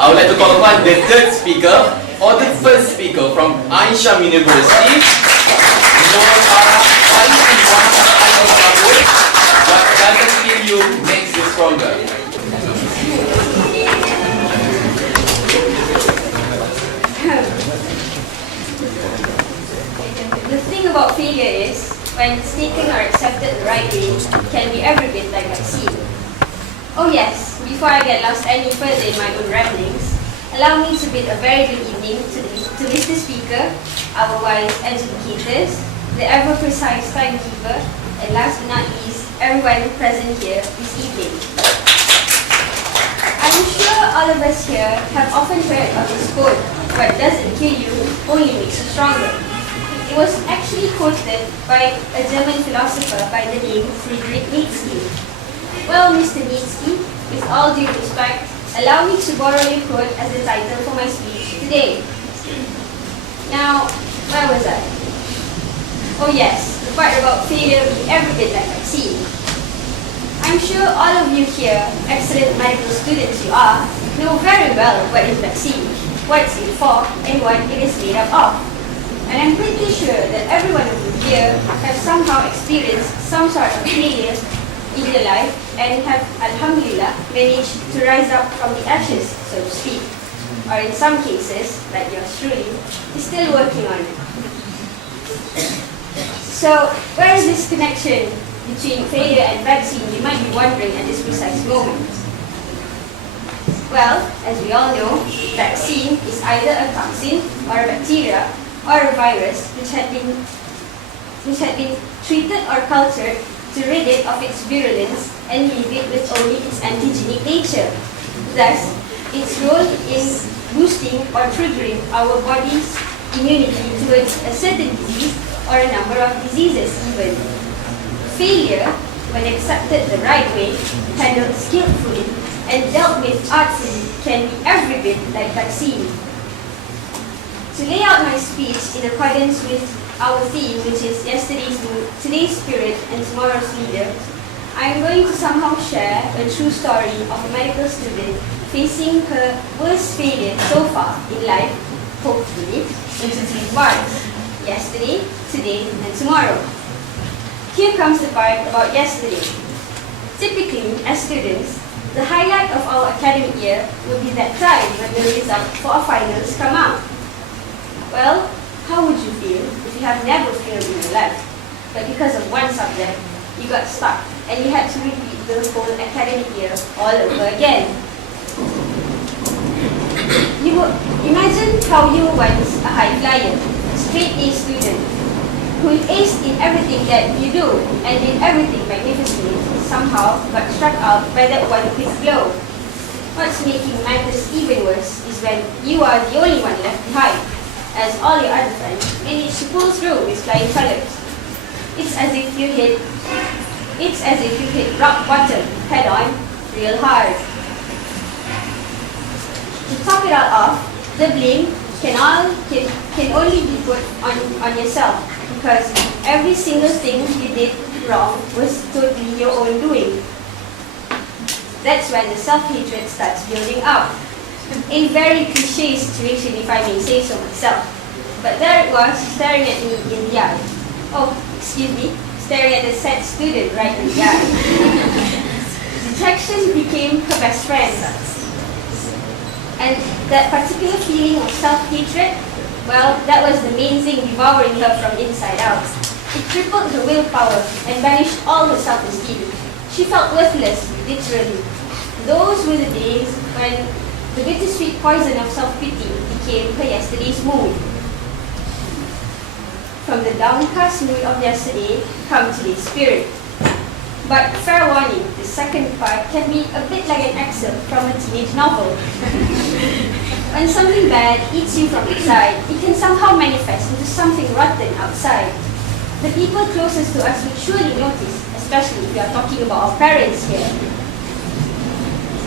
I would like to call upon the third speaker or the first speaker from Ain Shams University. Kabul. What doesn't kill you makes you stronger. The thing about failure is, when it's taken or accepted the right way, it can be every bit like I've seen. Oh yes, before I get lost any further in my own ramblings, allow me to bid a very good evening to Mr. Speaker, our wise educators, the ever-precise timekeeper, and last but not least, everyone present here this evening. I'm sure all of us here have often heard of this quote, "What doesn't kill you only makes you stronger." It was actually quoted by a German philosopher by the name Friedrich Nietzsche. Well, Mr. Nietzsche, with all due respect, allow me to borrow your quote as the title for my speech today. Now, where was I? Oh yes, the part about failure being every bit like vaccine. I'm sure all of you here, excellent medical students you are, know very well what is vaccine, what it's in for, and what it is made up of. And I'm pretty sure that every one of you here have somehow experienced some sort of failure in your life and have, alhamdulillah, managed to rise up from the ashes, so to speak. Or in some cases, like yours truly, is still working on it. So, where is this connection between failure and vaccine, you might be wondering at this precise moment? Well, as we all know, vaccine is either a toxin or a bacteria or a virus which had been treated or cultured to rid it of its virulence and leave it with only its antigenic nature. Thus, its role in boosting or triggering our body's immunity towards a certain disease or a number of diseases even. Failure, when accepted the right way, handled skillfully, and dealt with artfully, can be every bit like vaccine. To lay out my speech in accordance with our theme, which is yesterday's mood, today's spirit, and tomorrow's leader, I am going to somehow share a true story of a medical student facing her worst failure so far in life, hopefully, into 3 parts: yesterday, today, and tomorrow. Here comes the part about yesterday. Typically, as students, the highlight of our academic year would be that time when the results for our finals come out. Well, how would you feel if you have never failed in your life, but because of one subject, you got stuck and you had to repeat the whole academic year all over again? You would imagine how you were once a high flyer, a straight A student, who aced in everything that you do and did everything magnificently, somehow got struck out by that one quick blow. What's making matters even worse is when you are the only one left behind, as all your other friends manage to pull through with flying colors. It's as if you hit rock bottom head on, real hard. To top it all off, the blame can only be put on yourself, because every single thing you did wrong was totally your own doing. That's when the self-hatred starts building up. A very cliche situation, if I may say so myself. But there it was, staring at me in the eye. Oh, excuse me, staring at the sad student right in the eye. Detection became her best friend. And that particular feeling of self-hatred, well, that was the main thing devouring her from inside out. It crippled her willpower and banished all her self-esteem. She felt worthless, literally. Those were the days when the bittersweet poison of self-pity became her yesterday's mood. From the downcast mood of yesterday, come today's spirit. But fair warning, the second part can be a bit like an excerpt from a teenage novel. When something bad eats you from inside, it can somehow manifest into something rotten outside. The people closest to us would surely notice, especially if we are talking about our parents here.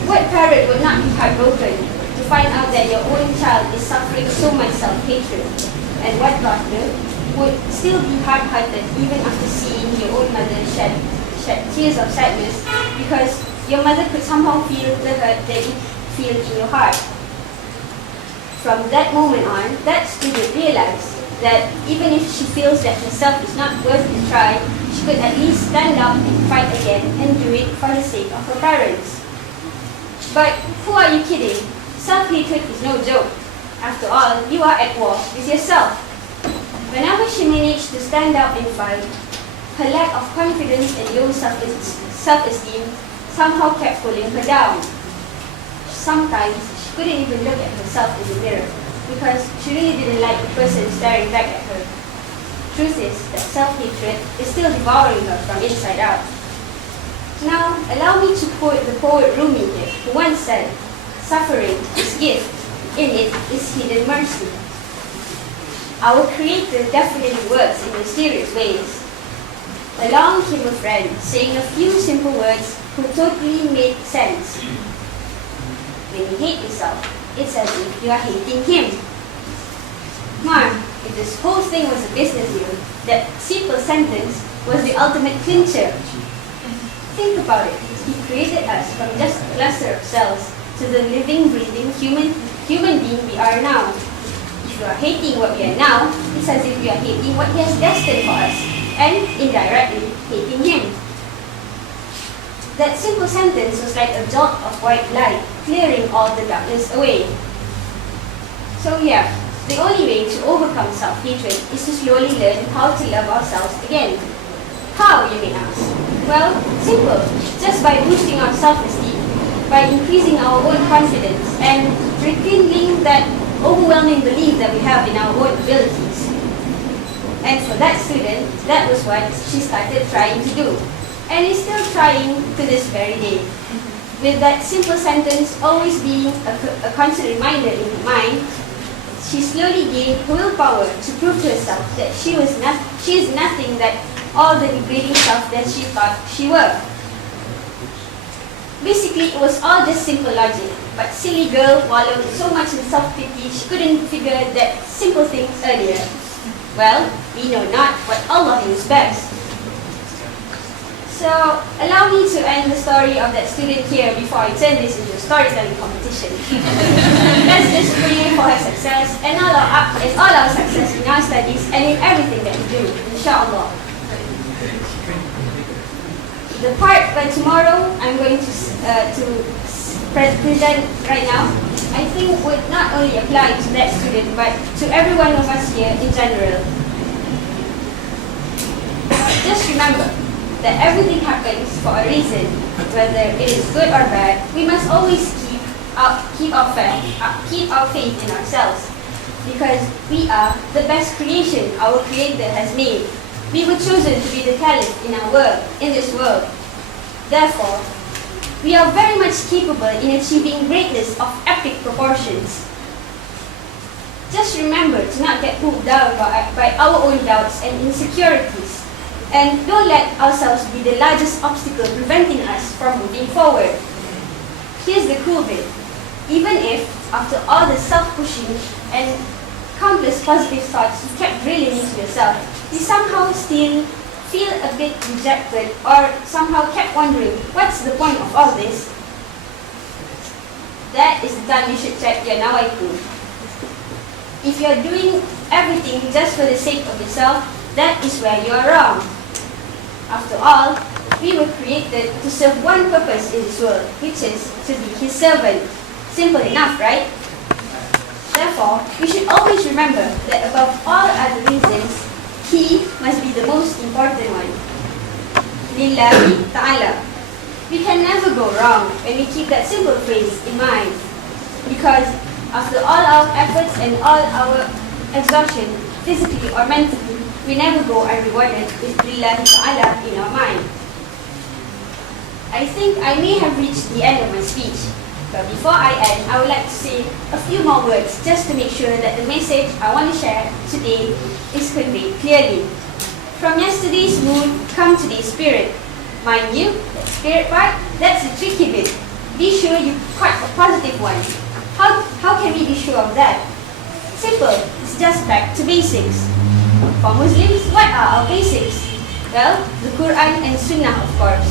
What parent would not be heartbroken to find out that your own child is suffering so much self-hatred? And what daughter would still be hard-hearted even after seeing your own mother shed tears of sadness because your mother could somehow feel the hurt that you feel in your heart? From that moment on, that student realized that even if she feels that herself is not worth the try, she could at least stand up and fight again and do it for the sake of her parents. But who are you kidding? Self-hatred is no joke. After all, you are at war with yourself. Whenever she managed to stand up and fight, her lack of confidence and low self-esteem somehow kept pulling her down. Sometimes she couldn't even look at herself in the mirror because she really didn't like the person staring back at her. Truth is that self-hatred is still devouring her from inside out. Now, allow me to quote the poet Rumi here, who once said, "Suffering is gift, in it is hidden mercy." Our Creator definitely works in mysterious ways. Along came a friend saying a few simple words who totally made sense. When you hate yourself, it's as if you are hating him. Mark, if this whole thing was a business deal, that simple sentence was the ultimate clincher. Think about it. He created us from just a cluster of cells to the living, breathing human being we are now. If you are hating what we are now, it's as if you are hating what he has destined for us, and indirectly hating him. That simple sentence was like a jolt of white light, clearing all the darkness away. So yeah, the only way to overcome self-hatred is to slowly learn how to love ourselves again. How, you may ask? Well, simple. Just by boosting our self-esteem, by increasing our own confidence, and rekindling that overwhelming belief that we have in our own abilities. And for that student, that was what she started trying to do, and is still trying to this very day. With that simple sentence always being a constant reminder in her mind, she slowly gained willpower to prove to herself that she is nothing that all the degrading stuff that she thought she were. Basically, it was all just simple logic, but silly girl wallowed so much in self-pity she couldn't figure that simple things earlier. Well, we know not what Allah knows best. So, allow me to end the story of that student here before I turn this into a storytelling competition. Let's just pray for her success and all our success in our studies and in everything that we do, inshallah. The part by tomorrow I'm going to present right now, I think would not only apply to that student, but to every one of us here in general. Just remember that everything happens for a reason. Whether it is good or bad, we must always keep our faith in ourselves, because we are the best creation our Creator has made. We were chosen to be the caliph in this world. Therefore, we are very much capable in achieving greatness of epic proportions. Just remember to not get pulled down by our own doubts and insecurities. And don't let ourselves be the largest obstacle preventing us from moving forward. Here's the cool bit. Even if, after all the self-pushing and countless positive thoughts you kept drilling into yourself, you somehow still feel a bit rejected or somehow kept wondering, what's the point of all this? That is the time you should check your nawaitu. If you're doing everything just for the sake of yourself, that is where you are wrong. After all, we were created to serve one purpose in this world, which is to be His servant. Simple enough, right? Therefore, we should always remember that above all other reasons, He must be the most important one. Lillahi ta'ala. We can never go wrong when we keep that simple phrase in mind. Because after all our efforts and all our exhaustion, physically or mentally, we never go unrewarded with Lillahi ta'ala in our mind. I think I may have reached the end of my speech. But before I end, I would like to say a few more words just to make sure that the message I want to share today is conveyed clearly. From yesterday's mood, come today's spirit. Mind you, that spirit part, that's the tricky bit. Be sure you caught a positive one. How can we be sure of that? Simple, it's just back to basics. For Muslims, what are our basics? Well, the Quran and Sunnah, of course.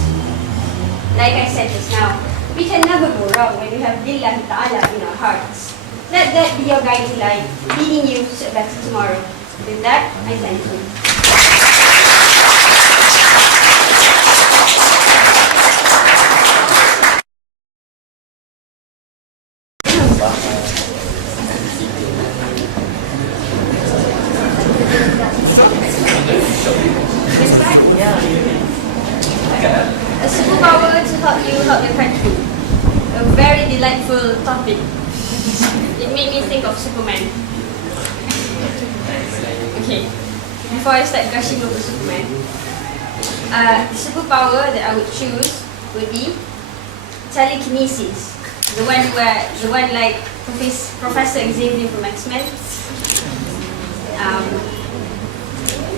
Like I said just now, we can never go wrong when we have Lillahi ta'ala in our hearts. let that be your guiding light, leading you to a better tomorrow. With that, I thank you. A superpower to help you help your country. A very delightful topic. It made me think of Superman. Okay, before I start gushing over Superman, the superpower that I would choose would be telekinesis. The one like Professor Xavier from X-Men.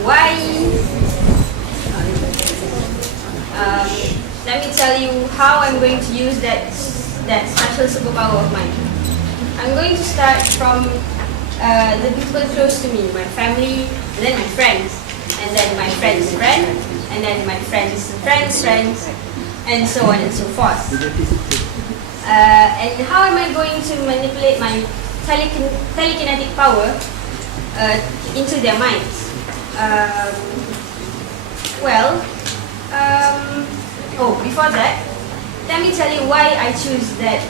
Why? Let me tell you how I'm going to use that special superpower of mine. I'm going to start from the people close to me, my family, and then my friends, and then my friend's friend, and then my friend's friend's friends, and so on and so forth. And how am I going to manipulate my telekinetic power into their minds? Before that, let me tell you why I choose that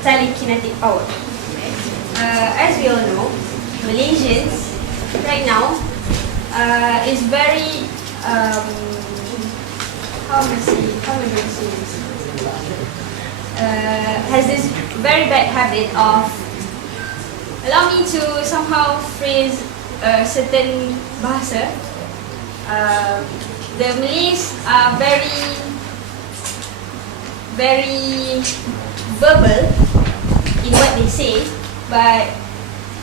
telekinetic power. As we all know, Malaysians right now is very how am I going to say this? Has this very bad habit of, allow me to somehow phrase a certain bahasa. The Malays are very verbal in what they say, but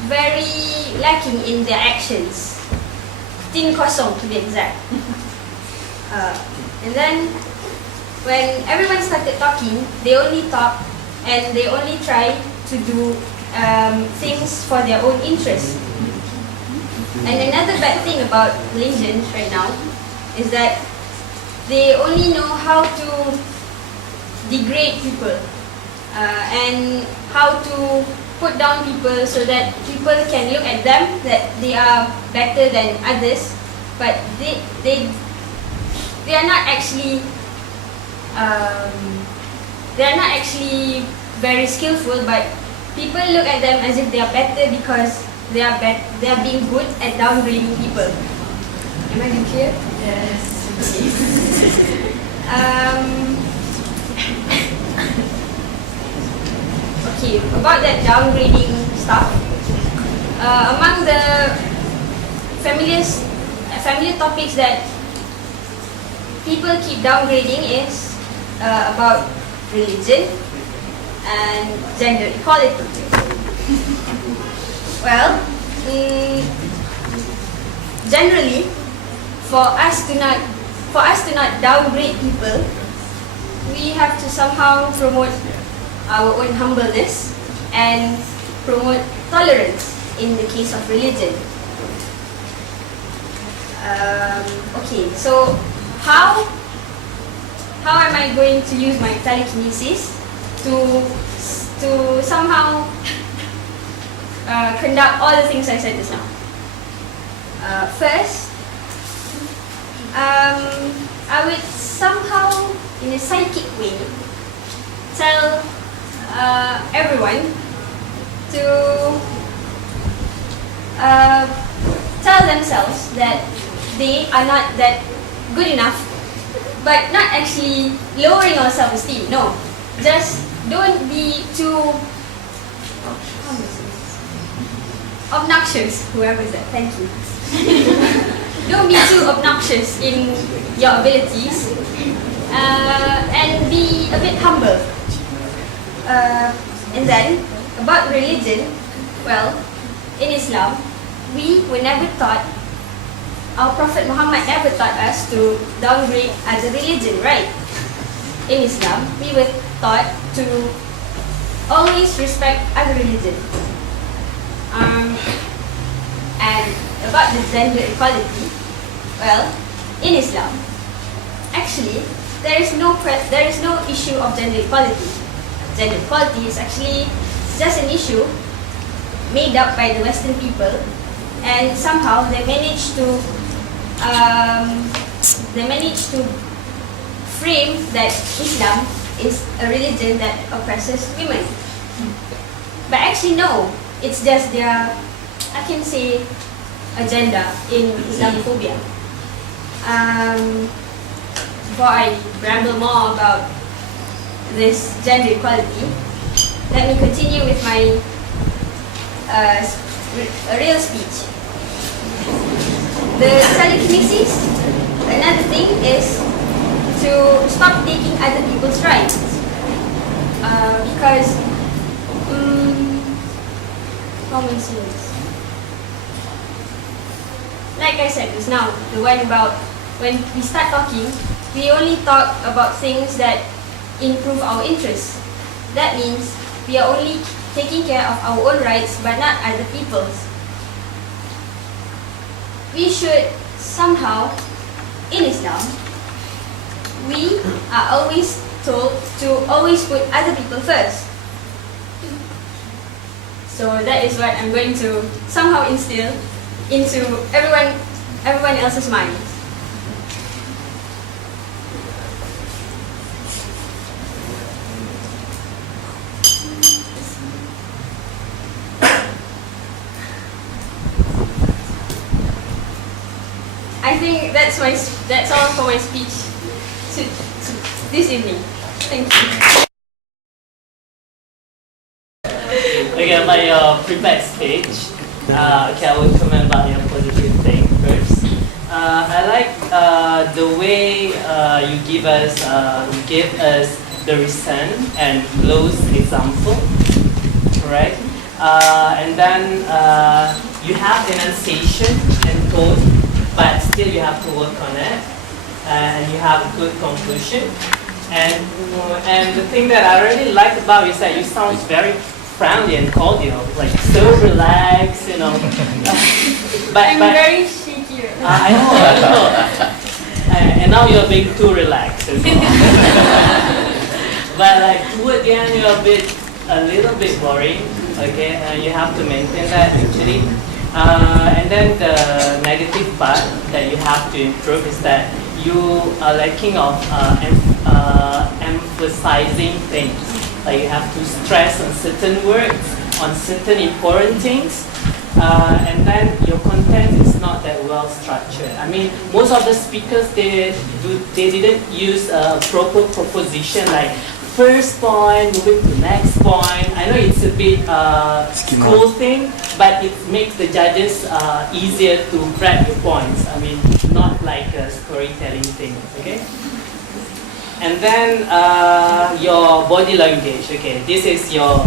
very lacking in their actions. Tin kosong to be exact. And then when everyone started talking, they only talk and they only try to do things for their own interest. And another bad thing about Malaysians right now is that they only know how to degrade people and how to put down people so that people can look at them that they are better than others, but they are not actually very skillful, but people look at them as if they are better because they are being good at downgrading people. Am I being clear? Yes. Okay, about that downgrading stuff, among the familiar topics that people keep downgrading is about religion and gender equality. Well, generally, for us to not downgrade people, we have to somehow promote our own humbleness and promote tolerance in the case of religion. Okay, so how am I going to use my telekinesis to somehow conduct all the things I said just now? First, I would somehow, in a psychic way, tell everyone to tell themselves that they are not that good enough, but not actually lowering our self-esteem. No, just don't be too obnoxious. Whoever is that, thank you. Don't be too obnoxious in your abilities, and be a bit humble. And then, about religion, well, in Islam, we were never taught, our Prophet Muhammad never taught us to downgrade other religion, right? In Islam, we were taught to always respect other religion. And about the gender equality, well, in Islam, actually, there is no issue of gender equality. Gender equality is actually just an issue made up by the Western people, and somehow they managed to frame that Islam is a religion that oppresses women. But actually no, it's just their, I can say, agenda in Islamophobia. Before I ramble more about this gender equality, let me continue with my real speech. The telekinesis, another thing is to stop taking other people's rights. Because, how may I say this? Like I said just now, the one about when we start talking, we only talk about things that improve our interests. That means we are only taking care of our own rights but not other people's. We should somehow, in Islam, we are always told to always put other people first. So that is what I'm going to somehow instill into everyone else's minds. I think that's all for my speech this evening. Thank you. Okay, my prepared speech. Okay, I will comment about your positive thing first. I like the way you give us the recent and close example, right? And then you have enunciation and tone, but still you have to work on it, and you have good conclusion. And the thing that I really like about you is that you sound very friendly and cordial, like so relaxed, you know. I'm very shaky. I know. And now you're being too relaxed as well. But like toward the end, you're a little bit boring. Okay, you have to maintain that actually. And then the negative part that you have to improve is that you are lacking of emphasizing things. Like you have to stress on certain words, on certain important things, and then your content is not that well structured. I mean, most of the speakers they didn't use a proper proposition like first point moving to next point. I know it's a bit school thing, but it makes the judges easier to grab your points. I mean, not like a storytelling thing. Okay. And then your body language. Okay, this is your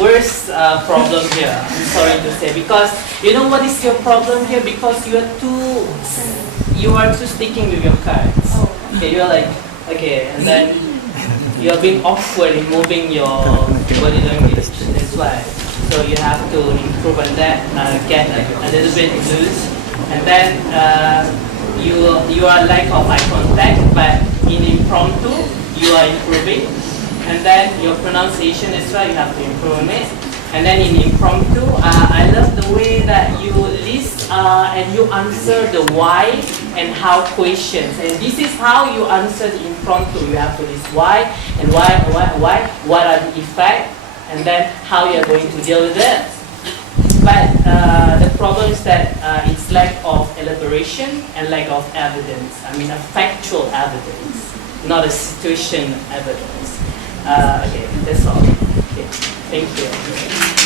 worst problem here. I'm sorry to say, because you know what is your problem here? Because you are too sticking with your cards. Okay, you're like okay, and then you're being awkward in moving your body language. That's why. So you have to improve on that. Get a little bit loose, and then. You are lack of eye contact, but in impromptu you are improving, and then your pronunciation as well, you have to improve on it. And then in impromptu, I love the way that you list and you answer the why and how questions, and this is how you answer the impromptu. You have to list why and why, what are the effects, and then how you are going to deal with it. But the problem is that it's lack of elaboration and lack of evidence. I mean, a factual evidence, not a situation evidence. Okay, that's all. Okay, thank you.